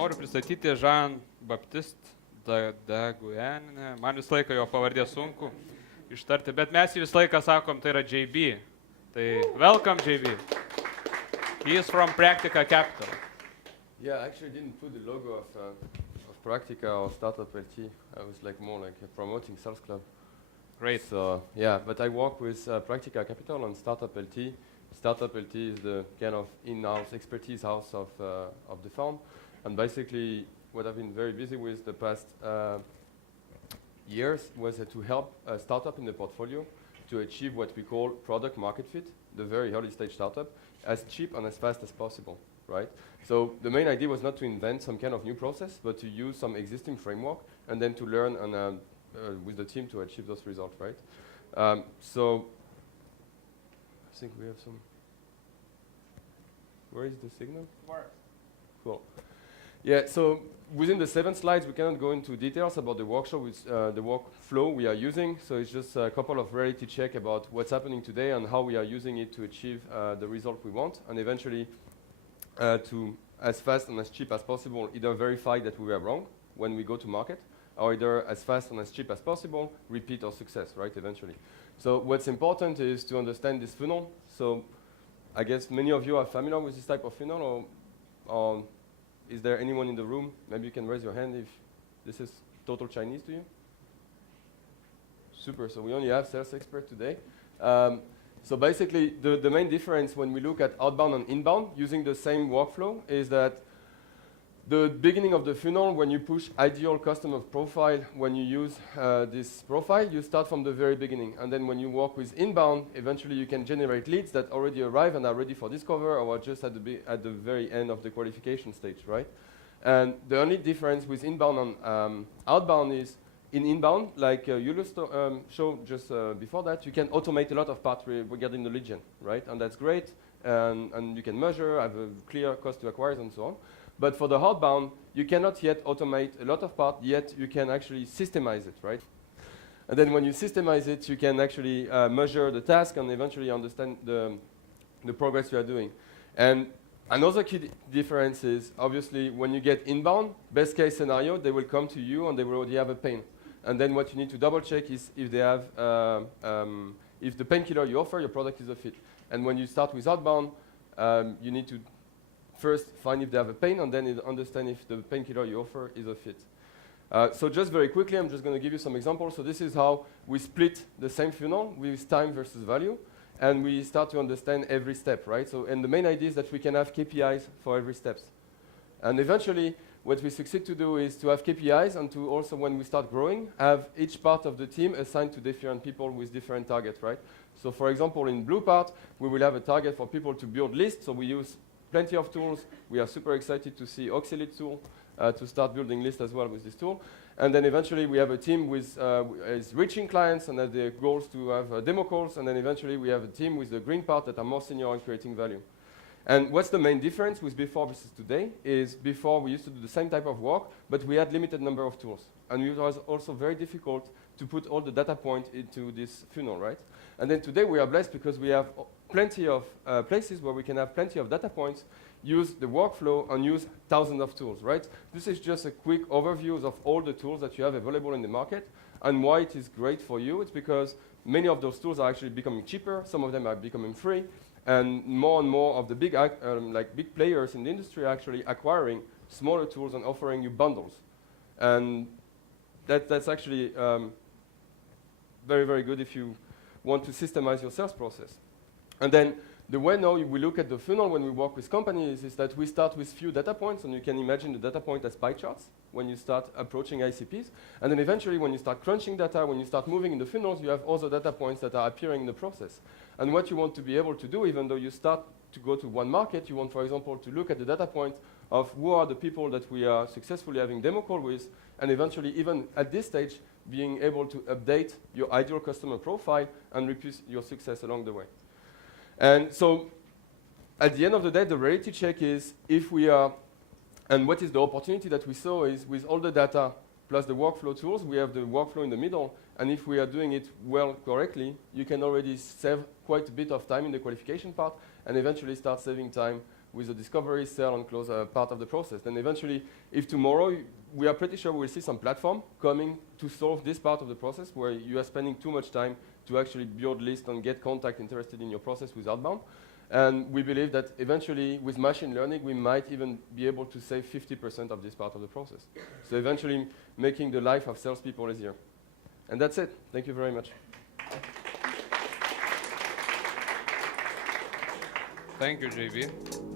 noriu pristatyti Jean-Baptiste Daguene. Man visą laiką jo pavardė sunku ištarti, bet mes jį visą laiką sakom, tai yra JB. Tai welcome, JB. He is from Practica Capital. Yeah, actually I didn't put the logo of Practica or Startup LT. I was like more like promoting Salesclub. Great. So yeah, but I work with Practica Capital and Startup LT. Startup LT is the kind of in-house expertise house of the firm. And basically what I've been very busy with the past years was to help a startup in the portfolio to achieve what we call product market fit, the very early stage startup, as cheap and as fast as possible, right? So the main idea was not to invent some kind of new process, but to use some existing framework and then to learn and with the team to achieve those results, right? So I think we have some. Where is the signal? Cool. Yeah, so within the 7 slides, we cannot go into details about the workshop with the workflow we are using. So it's just a couple of reality check about what's happening today and how we are using it to achieve the result we want, and eventually to, as fast and as cheap as possible, either verify that we were wrong when we go to market, or either as fast and as cheap as possible, repeat our success, right, eventually. So what's important is to understand this funnel. So I guess many of you are familiar with this type of funnel, or is there anyone in the room? Maybe you can raise your hand if this is total Chinese to you. Super, so we only have sales experts today. So basically, the main difference when we look at outbound and inbound using the same workflow is that the beginning of the funnel, when you push ideal customer profile, when you use this profile, you start from the very beginning. And then when you work with inbound, eventually you can generate leads that already arrive and are ready for discover or are just at the very end of the qualification stage, right? And the only difference with inbound and outbound is in inbound, like you showed just before that, you can automate a lot of parts regarding the lead gen, right? And that's great. And you can measure, have a clear cost to acquire and so on. But for the outbound, you cannot yet automate a lot of parts, yet you can actually systemize it, right? And then when you systemize it, you can actually measure the task and eventually understand the progress you are doing. And another key difference is, obviously, when you get inbound, best case scenario, they will come to you and they will already have a pain. And then what you need to double check is if they have, if the painkiller you offer, your product is a fit. And when you start with outbound, you need to first find if they have a pain, and then understand if the painkiller you offer is a fit. So just very quickly, I'm just going to give you some examples. So this is how we split the same funnel with time versus value, and we start to understand every step, right? So, and the main idea is that we can have KPIs for every steps. And eventually, what we succeed to do is to have KPIs and to also, when we start growing, have each part of the team assigned to different people with different targets, right? So for example, in blue part, we will have a target for people to build lists, so we use plenty of tools. We are super excited to see Oxylite tool to start building lists as well with this tool. And then eventually we have a team with is reaching clients and has the goals to have demo calls. And then eventually we have a team with the green part that are more senior and creating value. And what's the main difference with before versus today is before we used to do the same type of work, but we had limited number of tools. And it was also very difficult to put all the data points into this funnel, right? And then today we are blessed because we have plenty of places where we can have plenty of data points, use the workflow, and use thousands of tools, right? This is just a quick overview of all the tools that you have available in the market and why it is great for you. It's because many of those tools are actually becoming cheaper. Some of them are becoming free. And more of the big players in the industry are actually acquiring smaller tools and offering you bundles. And that's actually very, very good if you want to systemize your sales process. And then the way now we look at the funnel when we work with companies is that we start with few data points, and you can imagine the data point as pie charts when you start approaching ICPs. And then eventually when you start crunching data, when you start moving in the funnels, you have other data points that are appearing in the process. And what you want to be able to do, even though you start to go to one market, you want, for example, to look at the data point of who are the people that we are successfully having demo call with, and eventually even at this stage, being able to update your ideal customer profile and repeat your success along the way. And so at the end of the day, the reality check is if we are, and what is the opportunity that we saw is with all the data plus the workflow tools, we have the workflow in the middle, and if we are doing it well correctly, you can already save quite a bit of time in the qualification part and eventually start saving time with the discovery, sell, and close part of the process. Then eventually, if tomorrow, we are pretty sure we'll see some platform coming to solve this part of the process where you are spending too much time to actually build lists and get contact interested in your process with outbound. And we believe that eventually, with machine learning, we might even be able to save 50% of this part of the process. So eventually, making the life of salespeople easier. And that's it. Thank you very much. Thank you, JB.